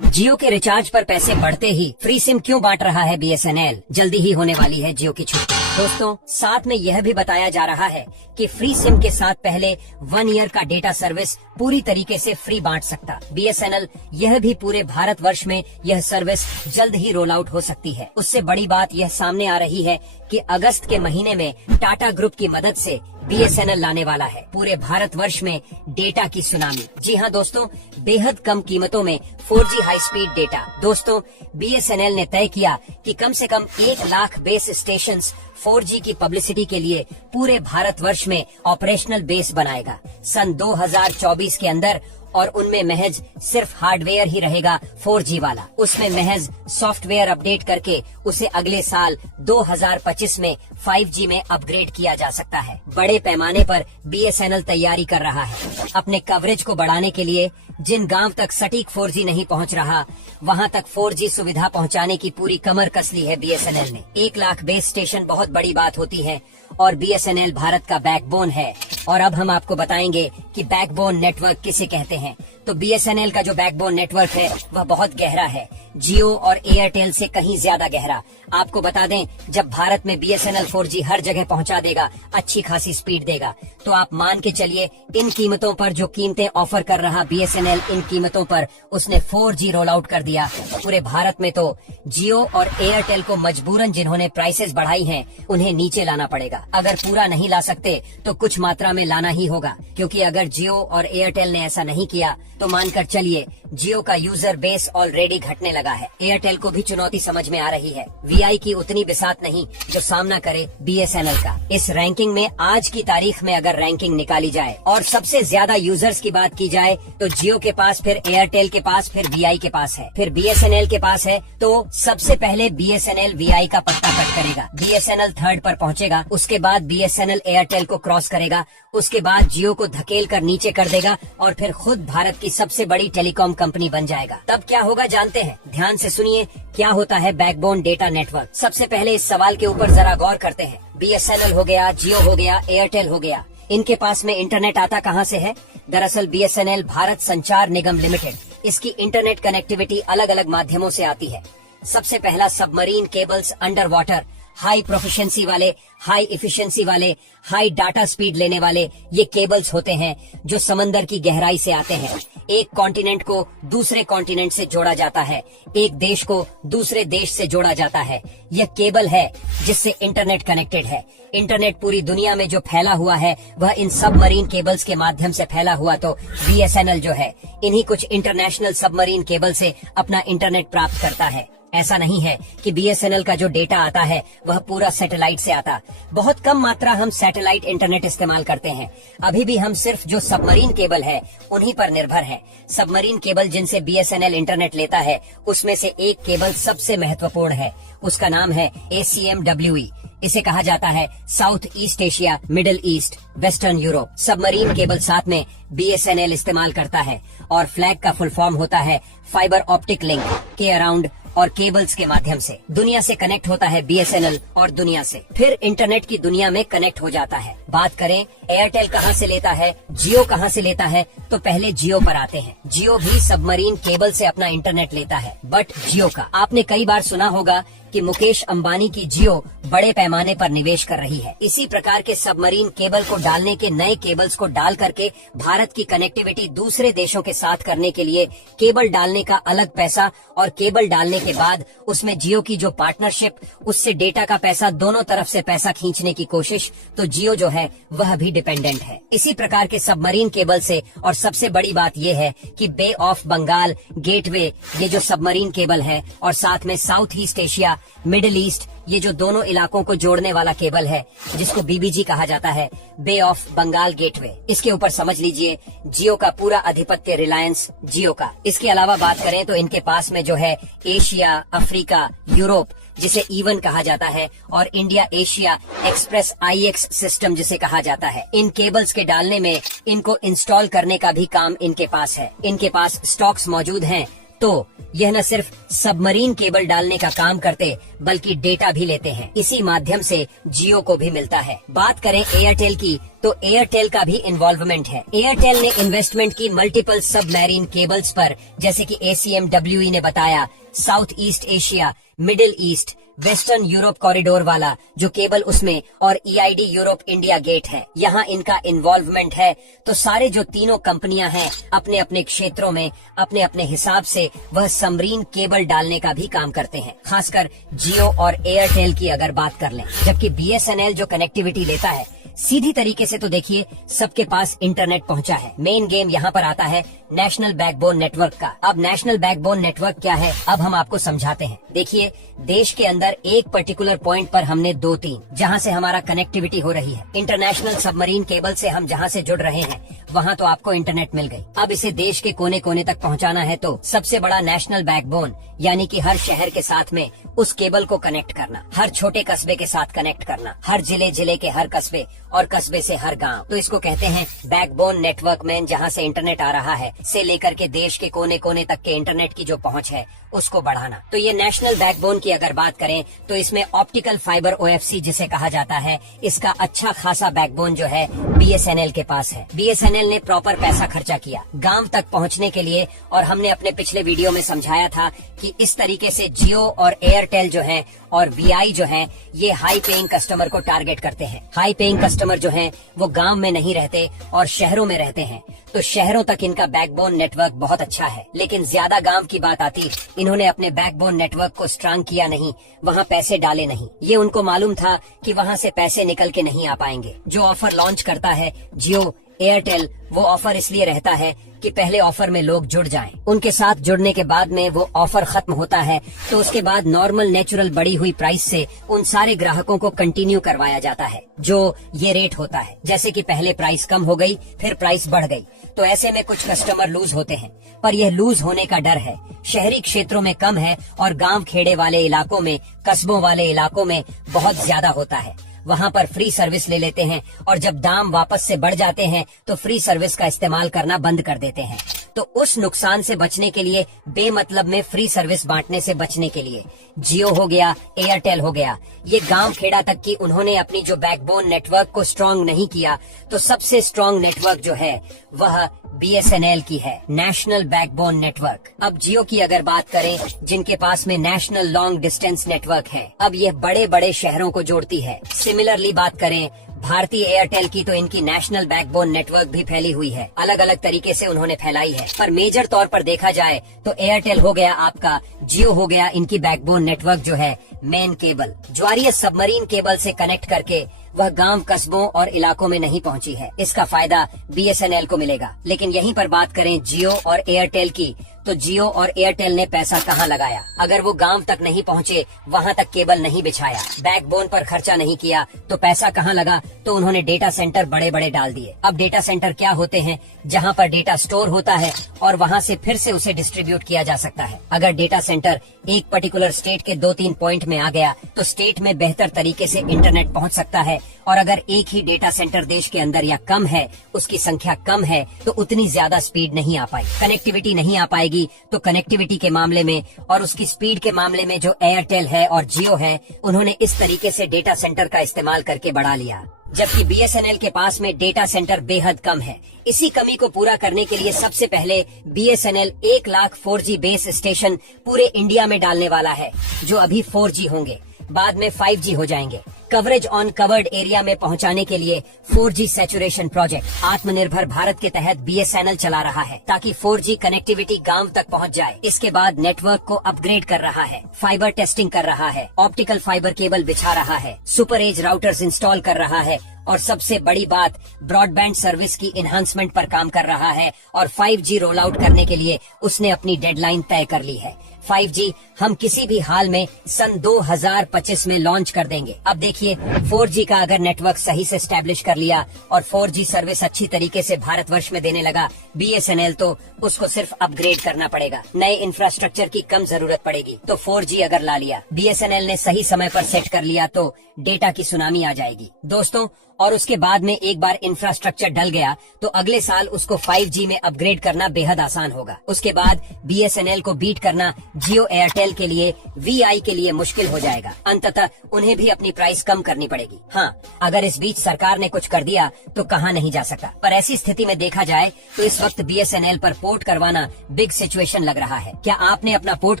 जियो के रिचार्ज पर पैसे बढ़ते ही फ्री सिम क्यों बांट रहा है बीएसएनएल? जल्दी ही होने वाली है जियो की छुट्टी। दोस्तों, साथ में यह भी बताया जा रहा है कि फ्री सिम के साथ पहले 1 ईयर का डेटा सर्विस पूरी तरीके से फ्री बांट सकता बीएसएनएल। यह भी पूरे भारतवर्ष में यह सर्विस जल्द ही रोल आउट हो सकती है। उससे बड़ी बात यह सामने आ रही है कि अगस्त के महीने में टाटा ग्रुप की मदद से बीएसएनएल लाने वाला है पूरे भारतवर्ष में डेटा की सुनामी। जी हाँ दोस्तों, बेहद कम कीमतों में 4G हाई स्पीड डेटा। दोस्तों, बीएसएनएल ने तय किया कि कम से कम 1 लाख बेस स्टेशंस 4G की पब्लिसिटी के लिए पूरे भारतवर्ष में ऑपरेशनल बेस बनाएगा सन 2024 के अंदर, और उनमें महज सिर्फ हार्डवेयर ही रहेगा 4G वाला। उसमें महज सॉफ्टवेयर अपडेट करके उसे अगले साल 2025 में 5G में अपग्रेड किया जा सकता है। बड़े पैमाने पर बीएसएनएल तैयारी कर रहा है अपने कवरेज को बढ़ाने के लिए। जिन गांव तक सटीक 4G नहीं पहुंच रहा, वहां तक 4G सुविधा पहुंचाने की पूरी कमर कस ली है बीएसएनएल ने। 1 लाख बेस स्टेशन बहुत बड़ी बात होती है और बीएसएनएल भारत का बैकबोन है। और अब हम आपको बताएंगे कि बैकबोन नेटवर्क किसे कहते हैं। तो बीएसएनएल का जो बैकबोन नेटवर्क है वह बहुत गहरा है, जियो और एयरटेल से कहीं ज्यादा गहरा। आपको बता दें, जब भारत में बीएसएनएल 4G हर जगह पहुंचा देगा, अच्छी खासी स्पीड देगा, तो आप मान के चलिए इन कीमतों पर जो कीमतें ऑफर कर रहा बीएसएनएल, इन कीमतों पर उसने 4G रोल आउट कर दिया पूरे भारत में, तो जियो और एयरटेल को मजबूरन जिन्होंने प्राइसेस बढ़ाई हैं उन्हें नीचे लाना पड़ेगा। अगर पूरा नहीं ला सकते तो कुछ मात्रा में लाना ही होगा, क्योंकि अगर जियो और एयरटेल ने ऐसा नहीं किया तो मानकर चलिए जियो का यूजर बेस ऑलरेडी घटने लगा है। एयरटेल को भी चुनौती समझ में आ रही है। वीआई की उतनी बिसात नहीं जो सामना करे बीएसएनएल का। इस रैंकिंग में आज की तारीख में अगर रैंकिंग निकाली जाए और सबसे ज्यादा यूजर्स की बात की जाए तो जियो के पास, फिर एयरटेल के पास, फिर वीआई के पास है, फिर बीएसएनएल के पास है। तो सबसे पहले बीएसएनएल वीआई का पत्ता कट करेगा, बीएसएनएल 3rd पर पहुंचेगा, उसके बाद बीएसएनएल एयरटेल को क्रॉस करेगा, उसके बाद जियो को धकेल कर नीचे कर देगा और फिर खुद भारत की सबसे बड़ी टेलीकॉम कंपनी बन जाएगा। तब क्या होगा जानते हैं? ध्यान से सुनिए क्या होता है बैकबोन डेटा नेटवर्क। सबसे पहले इस सवाल के ऊपर जरा गौर करते हैं। बीएसएनएल हो गया, जियो हो गया, एयरटेल हो गया, इनके पास में इंटरनेट आता कहाँ से है? दरअसल बीएसएनएल भारत संचार निगम लिमिटेड, इसकी इंटरनेट कनेक्टिविटी अलग अलग माध्यमों से आती है। सबसे पहला submarine cables, under water, high proficiency वाले, हाई इफिशिएंसी वाले, हाई डाटा स्पीड लेने वाले ये केबल्स होते हैं जो समंदर की गहराई से आते हैं। एक कॉन्टिनेंट को दूसरे कॉन्टिनेंट से जोड़ा जाता है, एक देश को दूसरे देश से जोड़ा जाता है। यह केबल है जिससे इंटरनेट कनेक्टेड है। इंटरनेट पूरी दुनिया में जो फैला हुआ है वह इन सबमरीन केबल्स के माध्यम से फैला हुआ। तो बीएसएनएल जो है इन्हीं कुछ इंटरनेशनल सबमरीन केबल से अपना इंटरनेट प्राप्त करता है। ऐसा नहीं है कि बीएसएनएल का जो डेटा आता है वह पूरा सैटेलाइट से आता। बहुत कम मात्रा हम सैटेलाइट इंटरनेट इस्तेमाल करते हैं। अभी भी हम सिर्फ जो सबमरीन केबल है उन्हीं पर निर्भर है। सबमरीन केबल जिनसे बीएसएनएल इंटरनेट लेता है उसमें से एक केबल सबसे महत्वपूर्ण है। उसका नाम है ACMWE। इसे कहा जाता है south east Asia, middle east, western Europe. Submarine cable साथ में बीएसएनएल इस्तेमाल करता है और फ्लैग का फुल फॉर्म होता है फाइबर ऑप्टिक लिंक के अराउंड और केबल्स के माध्यम से दुनिया से कनेक्ट होता है बीएसएनएल और दुनिया से फिर इंटरनेट की दुनिया में कनेक्ट हो जाता है। बात करें एयरटेल कहां से लेता है, जियो कहां से लेता है, तो पहले जियो पर आते हैं। जियो भी सबमरीन केबल से अपना इंटरनेट लेता है, बट जियो का आपने कई बार सुना होगा कि मुकेश अंबानी की जियो बड़े पैमाने पर निवेश कर रही है। इसी प्रकार के सबमरीन केबल को डालने के नए केबल्स को डाल करके भारत की कनेक्टिविटी दूसरे देशों के साथ करने के लिए केबल डालने का अलग पैसा, और केबल डालने के बाद उसमें जियो की जो पार्टनरशिप, उससे डेटा का पैसा, दोनों तरफ से पैसा खींचने की कोशिश, तो जियो जो है वह भी डिपेंडेंट है इसी प्रकार के सबमरीन केबल से। और सबसे बड़ी बात यह है कि बे ऑफ बंगाल गेटवे, ये जो सबमरीन केबल है, और साथ में south east Asia, middle east, ये जो दोनों इलाकों को जोड़ने वाला केबल है जिसको बीबीजी कहा जाता है, बे ऑफ बंगाल गेटवे, इसके ऊपर समझ लीजिए जियो का पूरा आधिपत्य रिलायंस जियो का। इसके अलावा बात करें तो इनके पास में जो है एशिया, अफ्रीका, यूरोप जिसे इवन कहा जाता है, और India Asia express IX system जिसे कहा जाता है। इन केबल्स के डालने में, इनको इंस्टॉल करने का भी काम इनके पास है। इनके पास स्टॉक्स मौजूद हैं तो यह न सिर्फ सबमरीन केबल डालने का काम करते बल्कि डेटा भी लेते हैं। इसी माध्यम से जियो को भी मिलता है। बात करें एयरटेल की तो एयरटेल का भी इन्वॉल्वमेंट है। एयरटेल ने इन्वेस्टमेंट की मल्टीपल सबमरीन केबल्स पर, जैसे कि ACMWE ने बताया, south east Asia, middle east, western Europe corridor वाला जो केबल उसमें, और EID यूरोप इंडिया गेट है, यहाँ इनका इन्वॉल्वमेंट है। तो सारे जो तीनों कंपनियां हैं अपने अपने क्षेत्रों में अपने अपने हिसाब से वह सबमरीन केबल डालने का भी काम करते हैं। खासकर जियो और एयरटेल की अगर बात कर लें, जबकि BSNL जो कनेक्टिविटी लेता है सीधी तरीके से, तो देखिए सबके पास इंटरनेट पहुंचा है। मेन गेम यहाँ पर आता है नेशनल बैकबोन नेटवर्क का। अब नेशनल बैकबोन नेटवर्क क्या है, अब हम आपको समझाते हैं। देखिए, देश के अंदर एक पर्टिकुलर पॉइंट पर हमने 2-3 जहाँ से हमारा कनेक्टिविटी हो रही है। इंटरनेशनल सबमरीन केबल से हम जहाँ से जुड़ रहे हैं वहाँ तो आपको इंटरनेट मिल गई। अब इसे देश के कोने कोने तक पहुँचाना है तो सबसे बड़ा नेशनल बैकबोन, यानी कि हर शहर के साथ में उस केबल को कनेक्ट करना, हर छोटे कस्बे के साथ कनेक्ट करना, हर जिले के हर कस्बे और कस्बे से हर गांव। तो इसको कहते हैं बैकबोन नेटवर्क। मैन जहां से इंटरनेट आ रहा है से लेकर के देश के कोने कोने तक के इंटरनेट की जो पहुंच है उसको बढ़ाना। तो ये नेशनल बैकबोन की अगर बात करें तो इसमें ऑप्टिकल फाइबर OFC जिसे कहा जाता है, इसका अच्छा खासा बैकबोन जो है BSNL के पास है। BSNL ने प्रॉपर पैसा खर्चा किया गांव तक पहुंचने के लिए, और हमने अपने पिछले वीडियो में समझाया था कि इस तरीके से जियो और एयरटेल जो है और VI जो है ये हाई पेइंग कस्टमर को टारगेट करते हैं। हाई पेइंग कस्टमर जो हैं वो गांव में नहीं रहते और शहरों में रहते हैं, तो शहरों तक इनका बैकबोन नेटवर्क बहुत अच्छा है। लेकिन ज्यादा गांव की बात आती, इन्होंने अपने बैकबोन नेटवर्क को स्ट्रांग किया नहीं, वहां पैसे डाले नहीं। ये उनको मालूम था कि वहां से पैसे निकल के नहीं आ पाएंगे। जो ऑफर लॉन्च करता है जियो एयरटेल, वो ऑफर इसलिए रहता है कि पहले ऑफर में लोग जुड़ जाएं। उनके साथ जुड़ने के बाद में वो ऑफर खत्म होता है तो उसके बाद नॉर्मल नेचुरल बढ़ी हुई प्राइस से उन सारे ग्राहकों को कंटिन्यू करवाया जाता है। जो ये रेट होता है, जैसे कि पहले प्राइस कम हो गई फिर प्राइस बढ़ गई, तो ऐसे में कुछ कस्टमर लूज होते हैं। पर यह लूज होने का डर है शहरी क्षेत्रों में कम है और गांव खेड़े वाले इलाकों में, कस्बों वाले इलाकों में बहुत ज्यादा होता है। वहाँ पर फ्री सर्विस ले लेते हैं और जब दाम वापस से बढ़ जाते हैं तो फ्री सर्विस का इस्तेमाल करना बंद कर देते हैं। तो उस नुकसान से बचने के लिए, बेमतलब में फ्री सर्विस बांटने से बचने के लिए, जियो हो गया, एयरटेल हो गया, ये गांव खेड़ा तक की उन्होंने अपनी जो बैकबोन नेटवर्क को स्ट्रांग नहीं किया, तो सबसे स्ट्रांग नेटवर्क जो है वह BSNL की है, नेशनल बैकबोन नेटवर्क। अब जियो की अगर बात करें, जिनके पास में नेशनल लॉन्ग डिस्टेंस नेटवर्क है, अब यह बड़े बड़े शहरों को जोड़ती है। सिमिलरली बात करें भारतीय एयरटेल की, तो इनकी नेशनल बैकबोन नेटवर्क भी फैली हुई है, अलग अलग तरीके से उन्होंने फैलाई है। पर मेजर तौर पर देखा जाए तो एयरटेल हो गया आपका, जियो हो गया इनकी बैकबोन नेटवर्क जो है मेन केबल, ज्वारीय सबमरीन केबल से कनेक्ट करके वह गांव, कस्बों और इलाकों में नहीं पहुंची है। इसका फायदा BSNL को मिलेगा। लेकिन यहीं पर बात करें जियो और एयरटेल की, तो जियो और एयरटेल ने पैसा कहाँ लगाया? अगर वो गांव तक नहीं पहुँचे, वहाँ तक केबल नहीं बिछाया, बैकबोन पर खर्चा नहीं किया, तो पैसा कहाँ लगा? तो उन्होंने डेटा सेंटर बड़े बड़े डाल दिए। अब डेटा सेंटर क्या होते हैं? जहाँ पर डेटा स्टोर होता है और वहाँ से फिर से उसे डिस्ट्रीब्यूट किया जा सकता है। अगर डेटा सेंटर एक पर्टिकुलर स्टेट के 2-3 पॉइंट में आ गया तो स्टेट में बेहतर तरीके से इंटरनेट पहुँच सकता है। और अगर एक ही डेटा सेंटर देश के अंदर या कम है, उसकी संख्या कम है, तो उतनी ज्यादा स्पीड नहीं आ पाई, कनेक्टिविटी नहीं आ पाएगी। तो कनेक्टिविटी के मामले में और उसकी स्पीड के मामले में जो एयरटेल है और जियो है, उन्होंने इस तरीके से डेटा सेंटर का इस्तेमाल करके बढ़ा लिया, जबकि BSNL के पास में डेटा सेंटर बेहद कम है। इसी कमी को पूरा करने के लिए सबसे पहले BSNL 1 lakh 4G base station पूरे इंडिया में डालने वाला है, जो अभी 4G होंगे, बाद में 5G हो जाएंगे। कवरेज ऑन कवर्ड एरिया में पहुंचाने के लिए 4G सैचुरेशन प्रोजेक्ट आत्मनिर्भर भारत के तहत BSNL चला रहा है, ताकि 4G कनेक्टिविटी गांव तक पहुंच जाए। इसके बाद नेटवर्क को अपग्रेड कर रहा है, फाइबर टेस्टिंग कर रहा है, ऑप्टिकल फाइबर केबल बिछा रहा है, सुपर एज राउटर्स इंस्टॉल कर रहा है, और सबसे बड़ी बात, ब्रॉडबैंड सर्विस की इन्हांसमेंट पर काम कर रहा है। और 5G रोल आउट करने के लिए उसने अपनी डेडलाइन तय कर ली है। 5G हम किसी भी हाल में सन 2025 में लॉन्च कर देंगे। अब देखिए 4G का अगर नेटवर्क सही से स्टैब्लिश कर लिया और 4G सर्विस अच्छी तरीके से भारतवर्ष में देने लगा BSNL, तो उसको सिर्फ अपग्रेड करना पड़ेगा, नए इंफ्रास्ट्रक्चर की कम जरूरत पड़ेगी। तो 4G अगर ला लिया, BSNL ने सही समय पर सेट कर लिया, तो डेटा की सुनामी आ जाएगी दोस्तों। और उसके बाद में एक बार इंफ्रास्ट्रक्चर डल गया तो अगले साल उसको 5G में अपग्रेड करना बेहद आसान होगा। उसके बाद BSNL को बीट करना जियो एयरटेल के लिए, VI के लिए मुश्किल हो जाएगा। अंततः उन्हें भी अपनी प्राइस कम करनी पड़ेगी। हाँ, अगर इस बीच सरकार ने कुछ कर दिया तो कहा नहीं जा सकता। पर ऐसी स्थिति में देखा जाए तो इस वक्त BSNL पर पोर्ट करवाना बिग सिचुएशन लग रहा है। क्या आपने अपना पोर्ट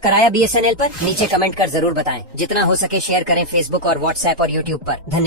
कराया BSNL पर? नीचे कमेंट कर जरूर बताएं। जितना हो सके शेयर करें फेसबुक और व्हाट्सएप और यूट्यूब पर। धन्यवाद।